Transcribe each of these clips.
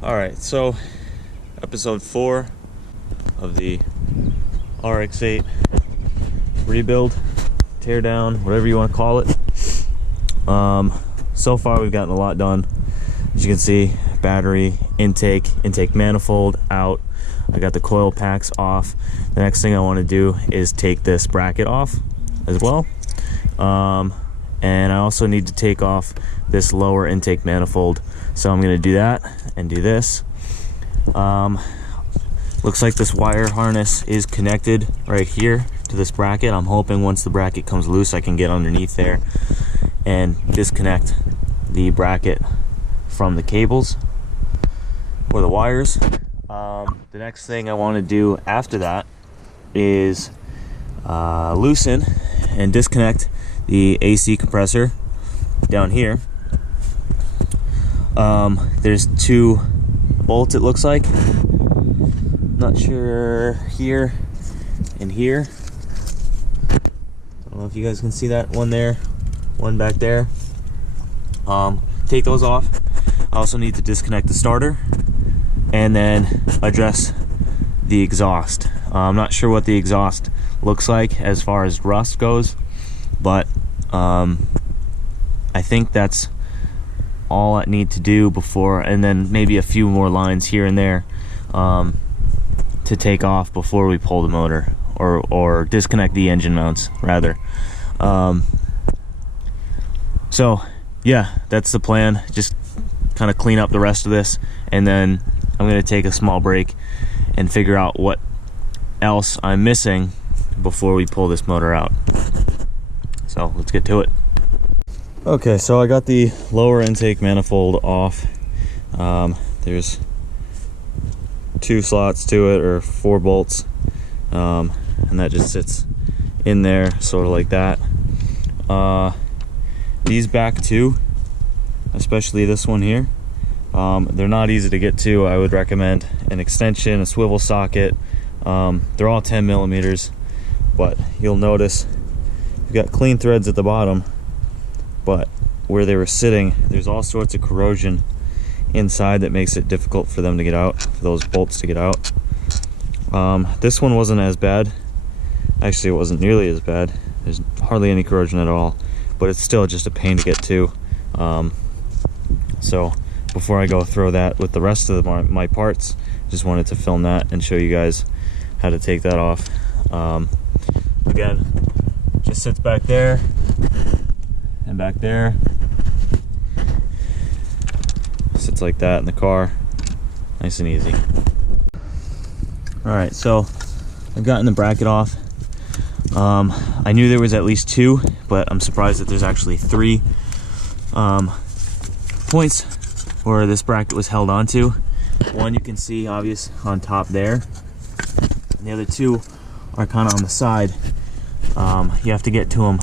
Alright, so episode 4 of the RX8 rebuild, tear down, whatever you want to call it. So far we've gotten a lot done. As you can see, battery, intake manifold out. I got the coil packs off. The next thing I want to do is take this bracket off as well. And I also need to take off this lower intake manifold. So I'm going to do that and do this. Looks like this wire harness is connected right here to this bracket. I'm hoping once the bracket comes loose I can get underneath there and disconnect the bracket from the cables or the wires. The next thing I want to do after that is loosen and disconnect the AC compressor down here. There's 2 bolts, it looks like. Not sure, here and here. I don't know if you guys can see that. One there, one back there. Take those off. I also need to disconnect the starter and then address the exhaust. I'm not sure what the exhaust looks like as far as rust goes, but I think that's all I need to do before, and then maybe a few more lines here and there to take off before we pull the motor, or disconnect the engine mounts rather. So yeah, that's the plan. Just kind of clean up the rest of this, and then I'm going to take a small break and figure out what else I'm missing before we pull this motor out. So let's get to it. Okay, so I got the lower intake manifold off. There's 2 slots to it, or 4 bolts, and that just sits in there sort of like that. These back 2, especially this one here, they're not easy to get to. I would recommend an extension, a swivel socket. They're all 10 millimeters, but you'll notice you've got clean threads at the bottom, but where they were sitting, there's all sorts of corrosion inside that makes it difficult for them to get out, for those bolts to get out. This one wasn't as bad. Actually, it wasn't nearly as bad. There's hardly any corrosion at all, but it's still just a pain to get to. So before I go throw that with the rest of my parts, just wanted to film that and show you guys how to take that off. Again, just sits back there and back there. Sits like that in the car, nice and easy. Alright, so I've gotten the bracket off. I knew there was at least 2, but I'm surprised that there's actually 3 points where this bracket was held onto. One you can see obvious on top there, and the other 2 are kind of on the side. You have to get to them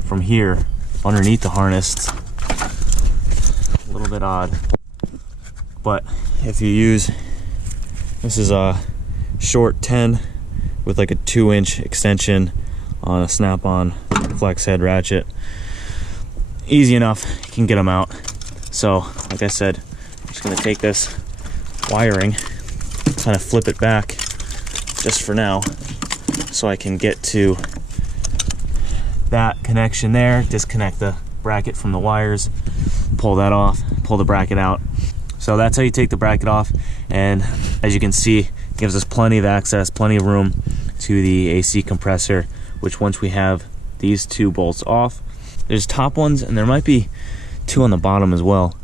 from here underneath the harness. It's a little bit odd, but if you use, this is a short 10 with like a 2-inch extension on a snap-on flex head ratchet, easy enough, you can get them out. So like I said, I'm just going to take this wiring, kind of flip it back just for now, so I can get to that connection there, disconnect the bracket from the wires, pull that off, pull the bracket out. So that's how you take the bracket off, and as you can see, it gives us plenty of access, plenty of room to the AC compressor, which once we have these 2 bolts off, there's top ones and there might be 2 on the bottom as well.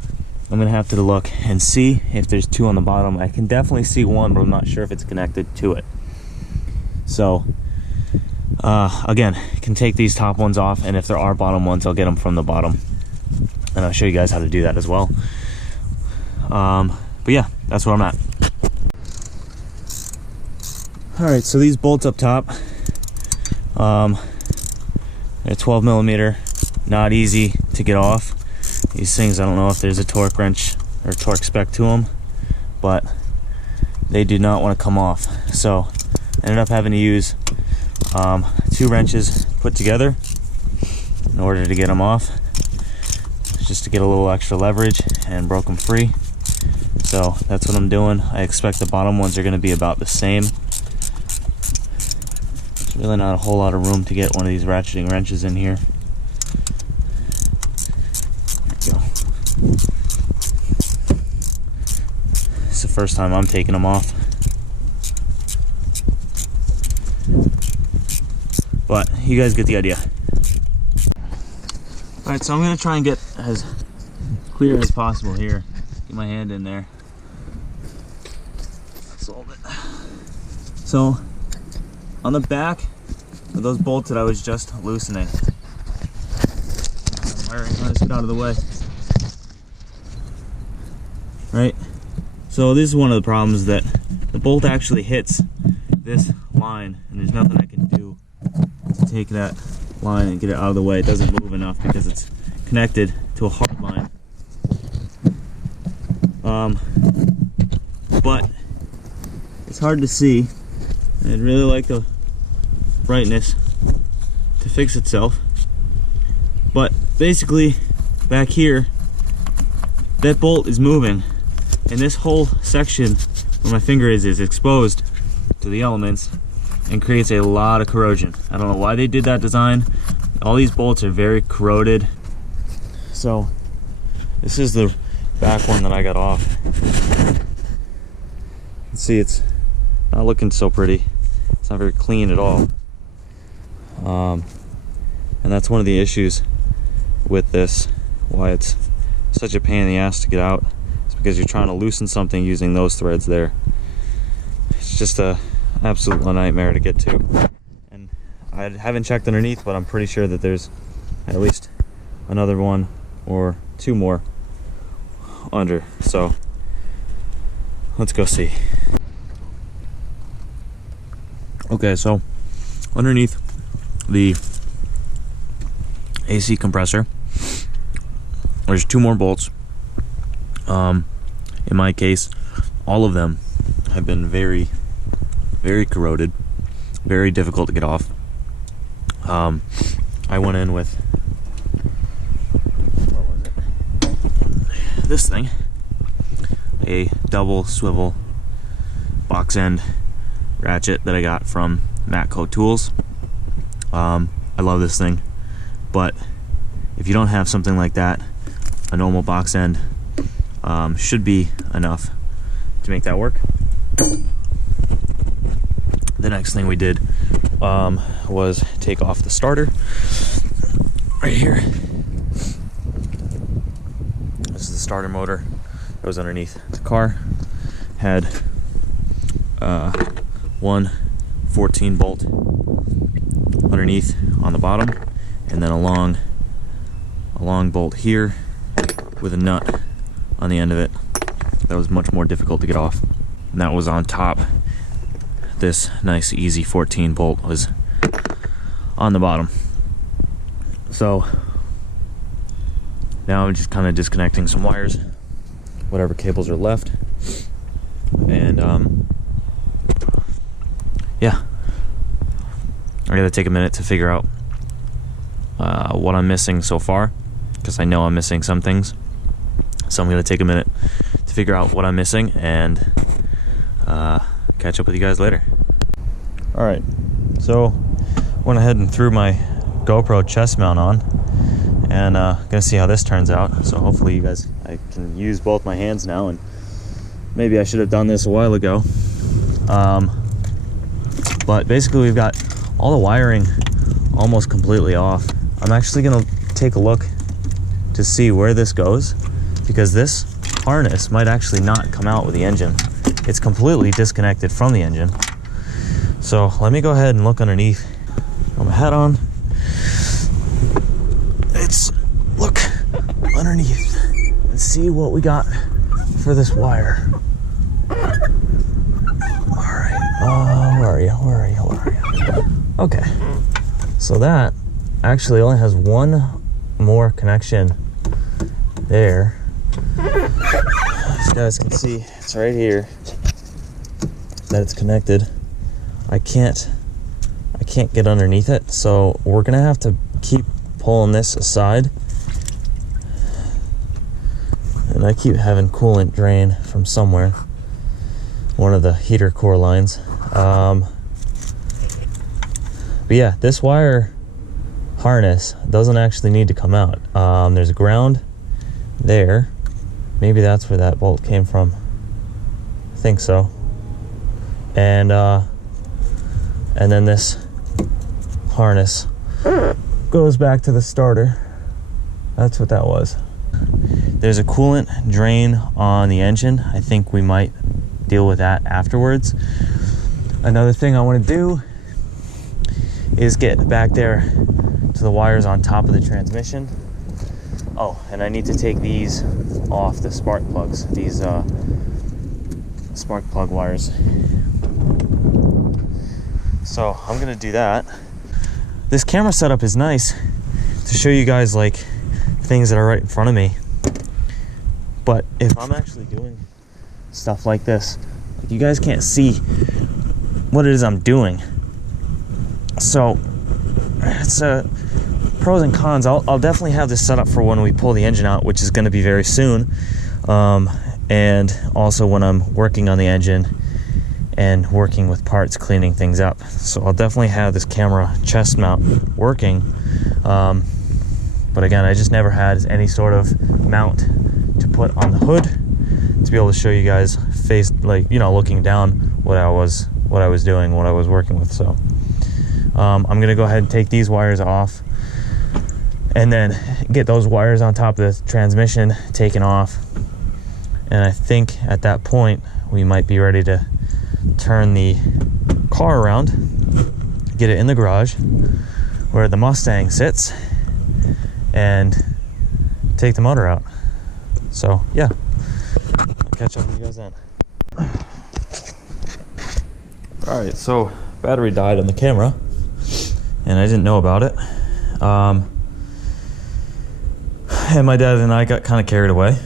I'm gonna have to look and see if there's 2 on the bottom. I can definitely see one, but I'm not sure if it's connected to it. So again, can take these top ones off, and if there are bottom ones, I'll get them from the bottom, and I'll show you guys how to do that as well. But yeah, that's where I'm at. Alright, so these bolts up top, they're 12 millimeter, not easy to get off. These things, I don't know if there's a torque wrench or torque spec to them, but they do not want to come off. So I ended up having to use 2 wrenches put together in order to get them off, just to get a little extra leverage, and broke them free. So that's what I'm doing. I expect the bottom ones are going to be about the same. There's really not a whole lot of room to get one of these ratcheting wrenches in here. There you go. It's the first time I'm taking them off. But you guys get the idea. Alright, so I'm going to try and get as clear as possible here. Get my hand in there. Solve it. So, on the back of those bolts that I was just loosening, wiring harness, get out of the way. Right? So this is one of the problems, that the bolt actually hits this line, and there's nothing I can do to take that line and get it out of the way. It doesn't move enough because it's connected to a hard line. But it's hard to see. I'd really like the brightness to fix itself. But basically, back here, that bolt is moving, and this whole section where my finger is exposed to the elements and creates a lot of corrosion. I don't know why they did that design. All these bolts are very corroded. So this is the back one that I got off. See, it's not looking so pretty. It's not very clean at all. And that's one of the issues with this, why it's such a pain in the ass to get out. It's because you're trying to loosen something using those threads there. It's just a absolute nightmare to get to. And I haven't checked underneath, but I'm pretty sure that there's at least another one or two more under. So let's go see. Okay, so underneath the AC compressor, there's two more bolts. In my case, all of them have been very, very corroded, very difficult to get off. I went in with, what was it? This thing, a double swivel box end ratchet that I got from Matco Tools. I love this thing, but if you don't have something like that, a normal box end should be enough to make that work. The next thing we did was take off the starter right here. This is the starter motor that was underneath the car. Had one 14 bolt underneath on the bottom, and then a long bolt here with a nut on the end of it that was much more difficult to get off, and that was on top. This nice easy 14 bolt was on the bottom. So now I'm just kind of disconnecting some wires, whatever cables are left, and yeah, I gotta take a minute to figure out what I'm missing so far, because I know I'm missing some things. So I'm gonna take a minute to figure out what I'm missing and catch up with you guys later. Alright, so went ahead and threw my GoPro chest mount on, and gonna see how this turns out. So hopefully you guys, I can use both my hands now, and maybe I should have done this a while ago. But basically we've got all the wiring almost completely off. I'm actually gonna take a look to see where this goes, because this harness might actually not come out with the engine. It's completely disconnected from the engine. So let me go ahead and look underneath. Put my hat on. Let's look underneath and see what we got for this wire. Alright, where are you? Okay, so that actually only has one more connection there. As you guys can see, it's right here that it's connected. I can't get underneath it, so we're gonna have to keep pulling this aside, and I keep having coolant drain from somewhere. One of the heater core lines. But yeah, this wire harness doesn't actually need to come out. There's ground there. Maybe that's where that bolt came from. I think so. And then this harness goes back to the starter. That's what that was. There's a coolant drain on the engine. I think we might deal with that afterwards. Another thing I want to do is get back there to the wires on top of the transmission. Oh, and I need to take these off the spark plugs, these spark plug wires. So I'm gonna do that. This camera setup is nice to show you guys like things that are right in front of me. But if I'm actually doing stuff like this, you guys can't see what it is I'm doing. So it's pros and cons. I'll definitely have this set up for when we pull the engine out, which is going to be very soon, and also when I'm working on the engine and working with parts, cleaning things up. So I'll definitely have this camera chest mount working, but again, I just never had any sort of mount to put on the hood to be able to show you guys face, like, you know, looking down what I was doing, what I was working with. So I'm gonna go ahead and take these wires off and then get those wires on top of the transmission taken off. And I think at that point we might be ready to turn the car around, get it in the garage where the Mustang sits, and take the motor out. So yeah, I'll catch up with you guys then. All right, so battery died on the camera and I didn't know about it. And my dad and I got kind of carried away.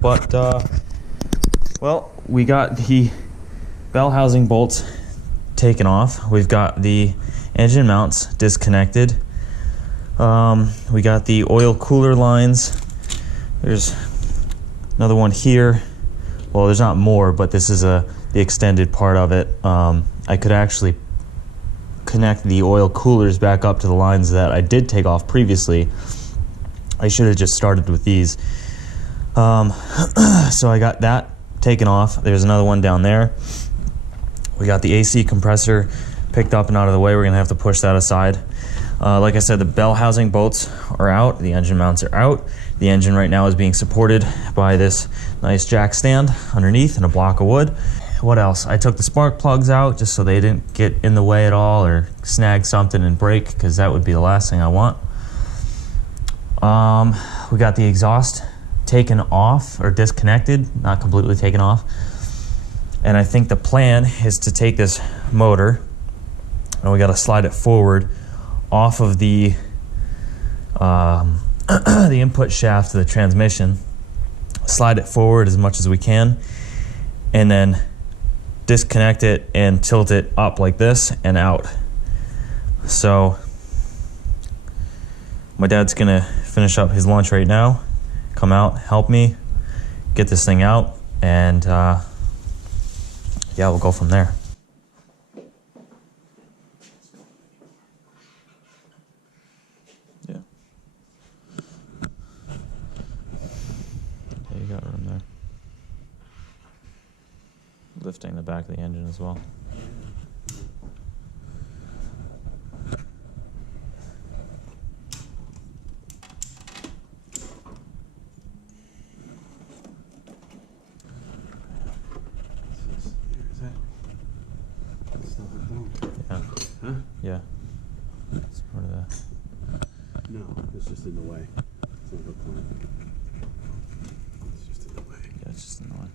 But, well, we got the bell housing bolts taken off. We've got the engine mounts disconnected. We got the oil cooler lines. There's another one here. Well, there's not more, but this is the extended part of it. I could actually connect the oil coolers back up to the lines that I did take off previously. I should have just started with these. So I got that taken off. There's another one down there. We got the AC compressor picked up and out of the way. We're gonna have to push that aside. Like I said, the bell housing bolts are out. The engine mounts are out. The engine right now is being supported by this nice jack stand underneath and a block of wood. What else? I took the spark plugs out just so they didn't get in the way at all or snag something and break, because that would be the last thing I want. We got the exhaust taken off or disconnected, not completely taken off. And I think the plan is to take this motor and we got to slide it forward off of the the input shaft of the transmission, slide it forward as much as we can, and then disconnect it and tilt it up like this and out. So my dad's gonna finish up his lunch right now, come out, help me get this thing out, and yeah, we'll go from there. Yeah. Yeah, you got room there. Lifting the back of the engine as well. Yeah. Huh? Yeah. It's part of that. No, it's just in the way. It's not hooked on. It's just in the way. Yeah, it's just annoying.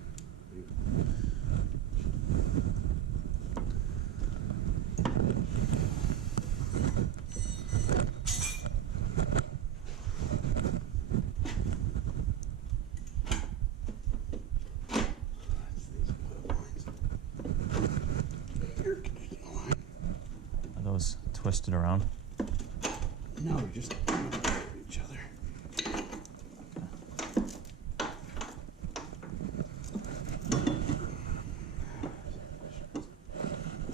Are those twisted around? No, just each other.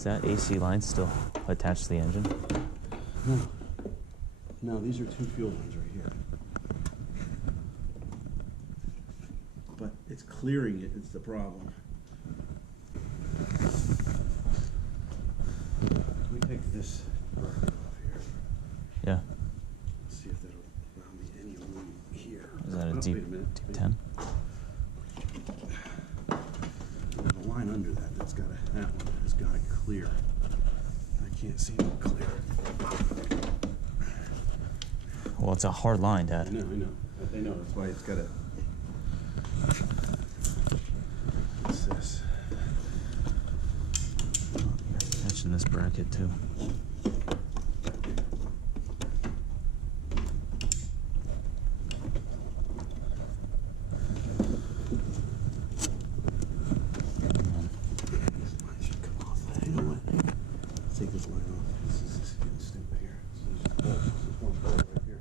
that AC line still attached to the engine? No. No, these are 2 fuel lines right here. But it's clearing it, it's the problem. Let me take this bracket off here. Yeah. Let's see if that'll allow me any room here. Is that a Oh, deep, wait a minute. deep 10? There's a line under that that one has got to clear. I can't seem to clear it. Well, it's a hard line, Dad. I know. I know, that's why it's got to... What's this? Mention this bracket too. This line should come off. You know what? Let's take this line off. This is getting stupid here. This is one bolt right here.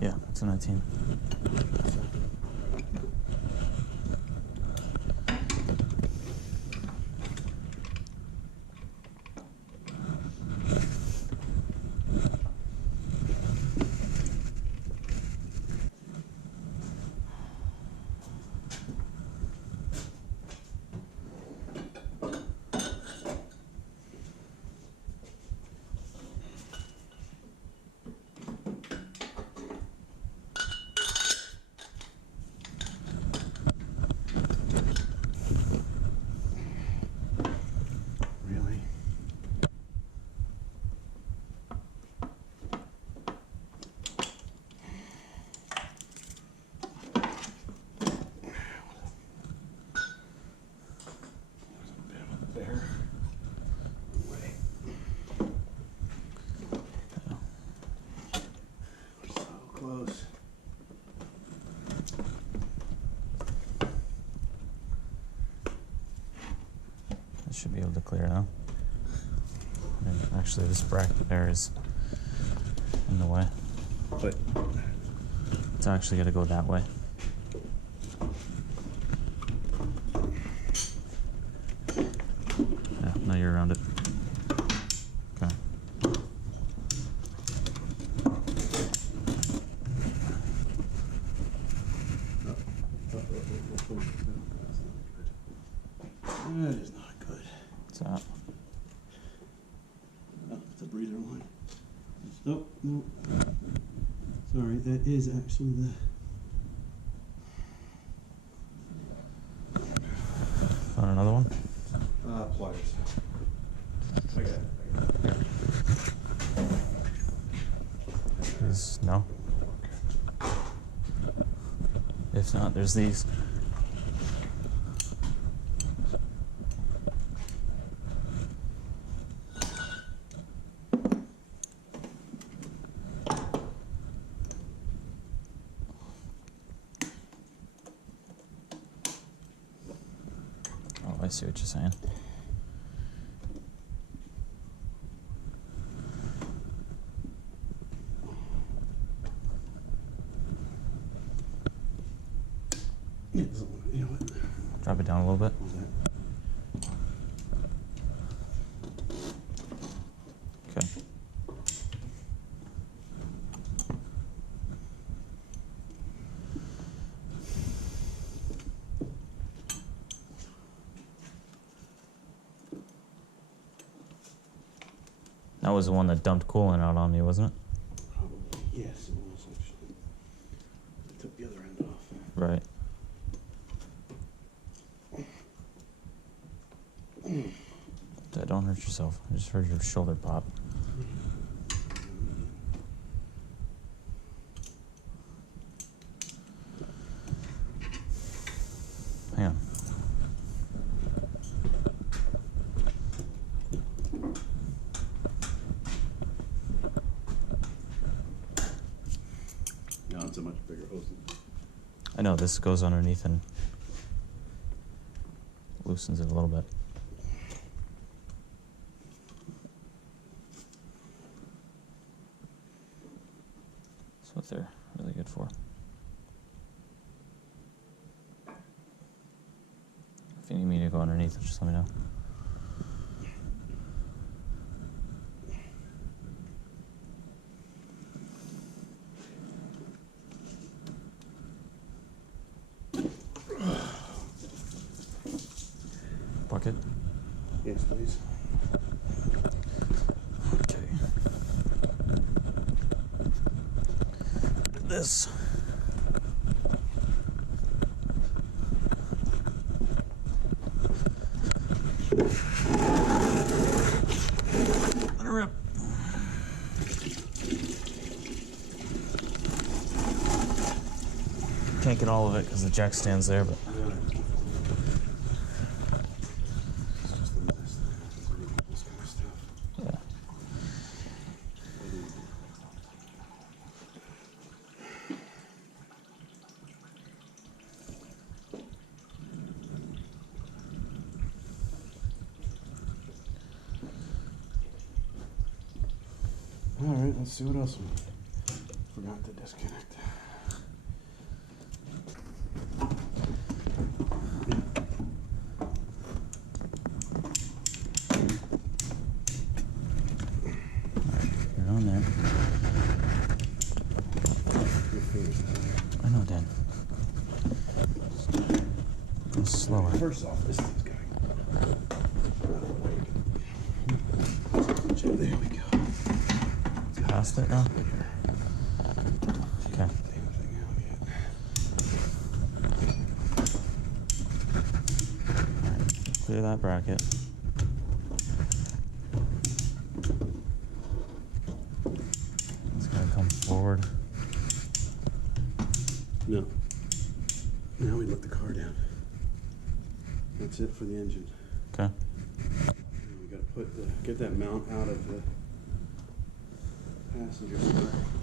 Yeah, it's a 19. Really? There's a bit of a bear. Way. We're so close. I should be able to clear now. And actually, this bracket there is in the way. But It's actually got to go that way. Yeah, now you're around it. Okay. that is not good. What's that? Oh, it's a breather line. Nope, nope. Sorry, that is actually the... Found another one? Pliers. I got it. No. If not, there's these. Oh, I see what you're saying. Yeah, you know what? Drop it down a little bit. Hold that. Okay. That was the one that dumped coolant out on me, wasn't it? Probably. Yes, it was actually. I took the other end off. Right. Dad, don't hurt yourself. I just heard your shoulder pop. Hang on. No, it's a much bigger hose than this. I know this goes underneath and loosens it a little bit. That's what they're really good for. If you need me to go go underneath, just let me know. Bucket? Yes, please. Okay. This. Let her rip. Can't get all of it because the jack stands there, but. All right, let's see what else we forgot to disconnect. You're on there. I know, Dan. Go slower. First off, this thing's going. There we go. Past it now? Okay. Alright, clear that bracket. It's gonna come forward. No. Now we let the car down. That's it for the engine. Okay. We gotta get that mount out of the passenger side.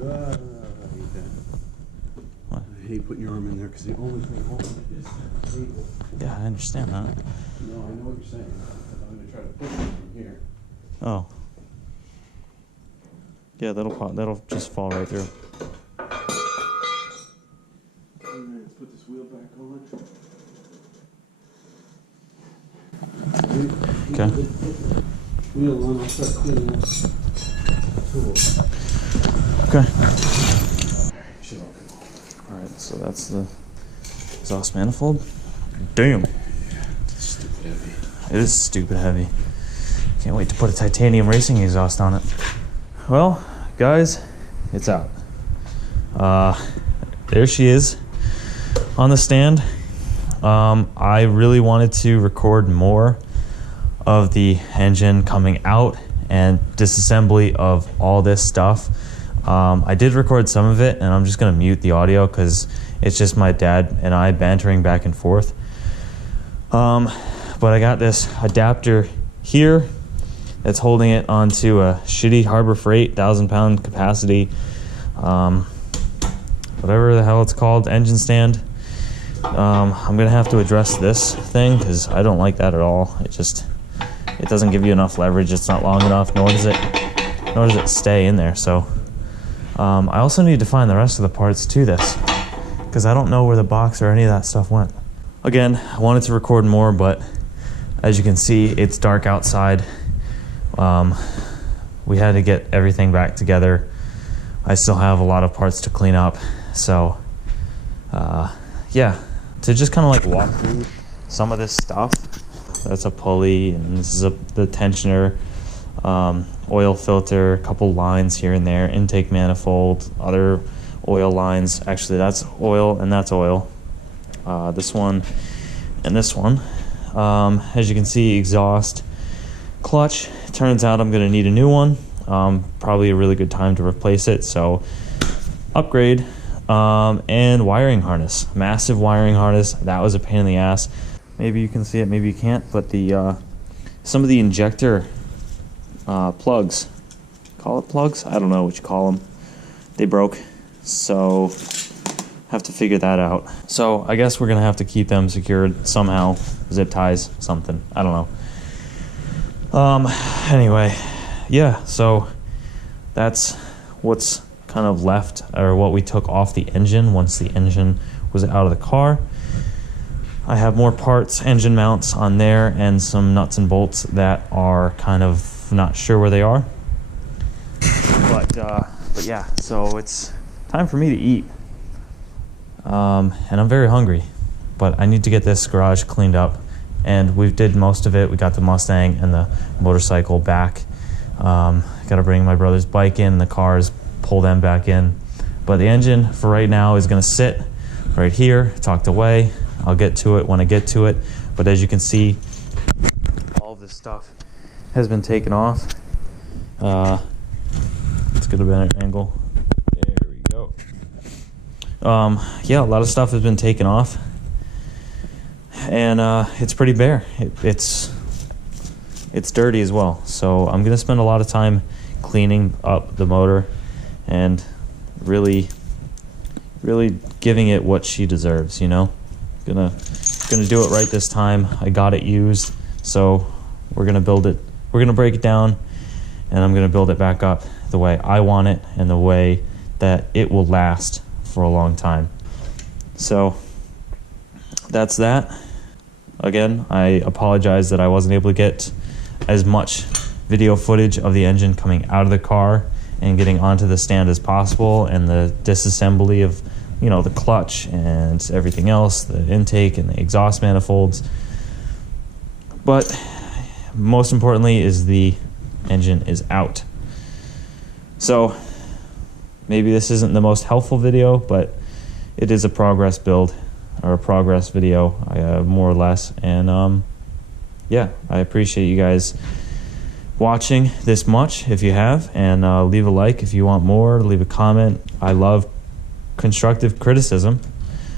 I hate that. What? I hate putting your arm in there because the only thing holding it is the table. Yeah, I understand that. No, I know what you're saying. I'm going to try to push it from here. Oh. Yeah, that'll just fall right through. Alright, let's put this wheel back on. Okay. Wheel on, I'll start cleaning up tools. Okay. Should all come off. Alright, so that's the exhaust manifold. Damn. Stupid heavy. It is stupid heavy. Can't wait to put a titanium racing exhaust on it. Well, guys, it's out. There she is on the stand. I really wanted to record more of the engine coming out and disassembly of all this stuff. I did record some of it, and I'm just gonna mute the audio because it's just my dad and I bantering back and forth. But I got this adapter here that's holding it onto a shitty Harbor Freight 1,000-pound capacity, whatever the hell it's called, engine stand. I'm gonna have to address this thing because I don't like that at all. It doesn't give you enough leverage. It's not long enough, nor does it stay in there. So I also need to find the rest of the parts to this because I don't know where the box or any of that stuff went. Again, I wanted to record more, but as you can see, it's dark outside. We had to get everything back together. I still have a lot of parts to clean up. So yeah, to just kind of like walk through some of this stuff. That's a pulley, and this is the tensioner, oil filter, a couple lines here and there, intake manifold, other oil lines. Actually, that's oil and that's oil. This one and this one. As you can see, exhaust, clutch. Turns out I'm going to need a new one. Probably a really good time to replace it. So upgrade. And wiring harness, massive wiring harness. That was a pain in the ass. Maybe you can see it, maybe you can't, but the some of the injector plugs, call it plugs? I don't know what you call them. They broke, so have to figure that out. So I guess we're gonna have to keep them secured somehow, zip ties, something. I don't know. Anyway, yeah. So that's what's kind of left, or what we took off the engine once the engine was out of the car. I have more parts, engine mounts on there, and some nuts and bolts that are kind of not sure where they are. But yeah, so it's time for me to eat. And I'm very hungry, but I need to get this garage cleaned up. And we did most of it. We got the Mustang and the motorcycle back. Got to bring my brother's bike in, the cars, pull them back in. But the engine for right now is going to sit right here, tucked away. I'll get to it when I get to it. But as you can see, all of this stuff has been taken off. Let's get a better angle. There we go. Yeah, a lot of stuff has been taken off. And it's pretty bare. It's dirty as well. So I'm going to spend a lot of time cleaning up the motor and really giving it what she deserves, you know? Gonna do it right this time. I got it used, so we're gonna build it. We're gonna break it down, and I'm gonna build it back up the way I want it and the way that it will last for a long time. So that's that. Again, I apologize that I wasn't able to get as much video footage of the engine coming out of the car and getting onto the stand as possible, and the disassembly of, you know, the clutch and everything else, the intake and the exhaust manifolds. But most importantly is the engine is out. So maybe this isn't the most helpful video, but it is a progress build, or a progress video, more or less. And yeah, I appreciate you guys watching this much if you have, and leave a like if you want more, leave a comment. I love constructive criticism,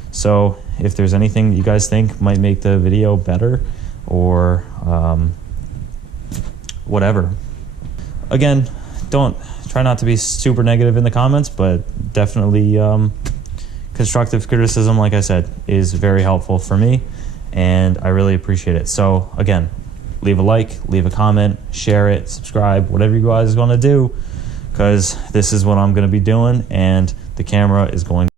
so if there's anything that you guys think might make the video better, or whatever. Again, try not to be super negative in the comments, but definitely constructive criticism, like I said, is very helpful for me, and I really appreciate it. So again, leave a like, leave a comment, share it, subscribe, whatever you guys want to do, because this is what I'm going to be doing, and the camera is going